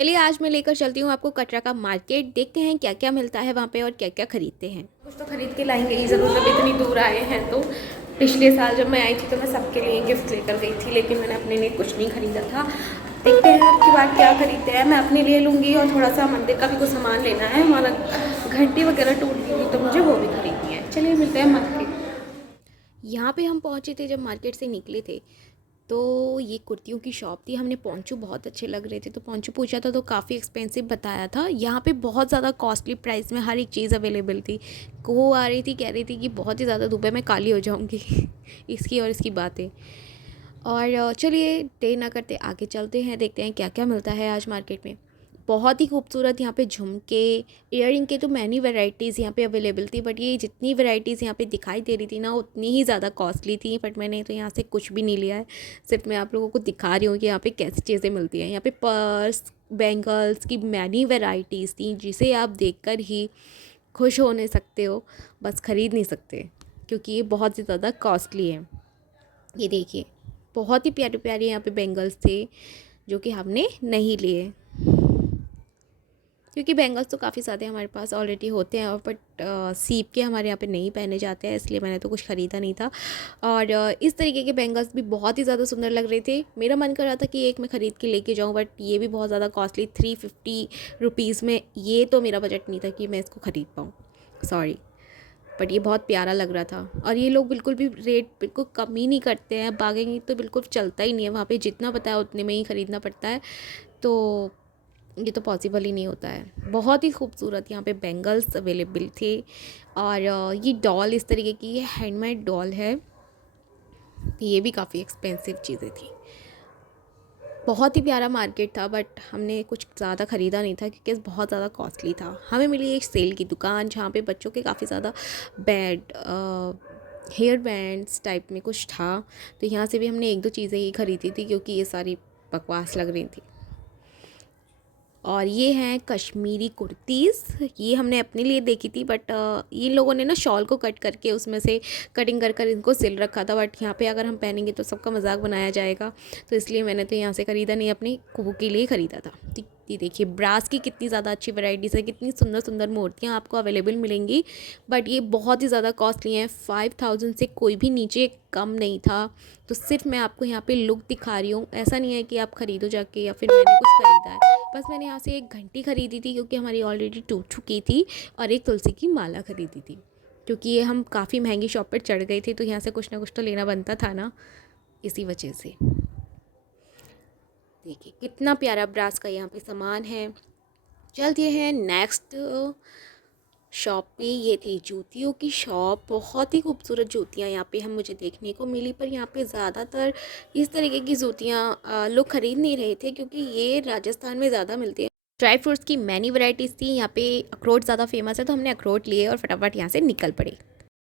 चलिए आज मैं लेकर चलती हूँ आपको कटरा का मार्केट। देखते हैं क्या क्या मिलता है वहाँ पे और क्या क्या खरीदते हैं। कुछ तो खरीद के लाएंगे ही ज़रूर, जब इतनी दूर आए हैं तो। पिछले साल जब मैं आई थी तो मैं सबके लिए गिफ्ट लेकर गई थी, लेकिन मैंने अपने लिए कुछ नहीं खरीदा था। देखते हैं अब की बार क्या खरीदते हैं। मैं अपने लिए लूँगी और थोड़ा सा मंदिर का भी कुछ सामान लेना है। हमारा घंटी वगैरह टूट गई थी तो मुझे वो भी खरीदनी है। चलिए मिलते हैं मार्केट। यहाँ पे हम पहुँचे थे जब मार्केट से निकले थे तो ये कुर्तियों की शॉप थी। हमने पोंचू बहुत अच्छे लग रहे थे तो पोंचू पूछा था तो काफ़ी एक्सपेंसिव बताया था। यहाँ पे बहुत ज़्यादा कॉस्टली प्राइस में हर एक चीज़ अवेलेबल थी। वो आ रही थी कह रही थी कि बहुत ही ज़्यादा धूप है, मैं काली हो जाऊँगी इसकी और इसकी बातें। और चलिए देर ना करते आगे चलते हैं, देखते हैं क्या क्या मिलता है आज मार्केट में। बहुत ही खूबसूरत यहाँ पे झुमके, इयररिंग के तो मैनी वैरायटीज़ यहाँ पे अवेलेबल थी, बट ये जितनी वैरायटीज़ यहाँ पे दिखाई दे रही थी ना उतनी ही ज़्यादा कॉस्टली थी। बट मैंने तो यहाँ से कुछ भी नहीं लिया है, सिर्फ मैं आप लोगों को दिखा रही हूँ कि यहाँ पे कैसी चीज़ें मिलती हैं। यहाँ पे पर्स, बैंगल्स की मैनी वैरायटीज़ थी जिसे आप देखकर ही खुश होने सकते हो, बस ख़रीद नहीं सकते क्योंकि ये बहुत ही ज़्यादा कॉस्टली है। ये देखिए बहुत ही प्यारे प्यारे यहाँ पे बैंगल्स थे जो कि हमने नहीं लिए क्योंकि बैंगल्स तो काफ़ी सारे हमारे पास ऑलरेडी होते हैं, और बट सीप के हमारे यहाँ पे नहीं पहने जाते हैं, इसलिए मैंने तो कुछ ख़रीदा नहीं था। और इस तरीके के बैंगल्स भी बहुत ही ज़्यादा सुंदर लग रहे थे। मेरा मन कर रहा था कि एक मैं ख़रीद के लेके जाऊँ, बट ये भी बहुत ज़्यादा कॉस्टली 350 में, ये तो मेरा बजट नहीं था कि मैं इसको ख़रीद पाऊँ, सॉरी। बट ये बहुत प्यारा लग रहा था। और ये लोग बिल्कुल भी रेट बिल्कुल कम ही नहीं करते हैं, बार्गेनिंग तो बिल्कुल चलता ही नहीं है वहाँ पे, जितना बताया उतने में ही ख़रीदना पड़ता है। तो ये तो पॉसिबल ही नहीं होता है। बहुत ही खूबसूरत यहाँ पे बैंगल्स अवेलेबल थे। और ये डॉल इस तरीके की ये हैंडमेड डॉल है, ये भी काफ़ी एक्सपेंसिव चीज़ें थी। बहुत ही प्यारा मार्केट था, बट हमने कुछ ज़्यादा ख़रीदा नहीं था क्योंकि बहुत ज़्यादा कॉस्टली था। हमें मिली एक सेल की दुकान जहाँ पे बच्चों के काफ़ी ज़्यादा बैड हेयर बैंड्स टाइप में कुछ था, तो यहाँ से भी हमने एक दो चीज़ें ही ख़रीदी थी क्योंकि ये सारी बकवास लग रही थी। और ये हैं कश्मीरी कुर्तीज़, ये हमने अपने लिए देखी थी, बट ये लोगों ने ना शॉल को कट करके उसमें से कटिंग कर कर इनको सिल रखा था। बट यहाँ पे अगर हम पहनेंगे तो सबका मजाक बनाया जाएगा, तो इसलिए मैंने तो यहाँ से ख़रीदा नहीं, अपनी कुहू के लिए ख़रीदा था। ये देखिए ब्रास की कितनी ज़्यादा अच्छी वैरायटीज़ है, कितनी सुंदर सुंदर मूर्तियाँ आपको अवेलेबल मिलेंगी, बट ये बहुत ही ज़्यादा कॉस्टली हैं। 5000 से कोई भी नीचे कम नहीं था। तो सिर्फ मैं आपको यहाँ पे लुक दिखा रही हूँ, ऐसा नहीं है कि आप ख़रीदो जाके या फिर मैंने कुछ ख़रीदा है। बस मैंने यहाँ से एक घंटी ख़रीदी थी क्योंकि हमारी ऑलरेडी टूट चुकी थी, और एक तुलसी की माला ख़रीदी थी क्योंकि ये हम काफ़ी महंगी शॉप पर चढ़ गए थे, तो यहाँ से कुछ ना कुछ तो लेना बनता था ना, इसी वजह से। देखिए कितना प्यारा ब्रास का यहाँ पे सामान है। चलते हैं नेक्स्ट शॉप पे। ये थी जूतियों की शॉप, बहुत ही खूबसूरत जूतियाँ यहाँ पे हम मुझे देखने को मिली, पर यहाँ पे ज़्यादातर इस तरीके की जूतियाँ लोग ख़रीद नहीं रहे थे क्योंकि ये राजस्थान में ज़्यादा मिलती है। ड्राई फ्रूट्स की मैनी वैरायटीज़ थी यहाँ पे। अखरोट ज़्यादा फेमस है तो हमने अखरोट लिए और फटाफट यहाँ से निकल पड़े।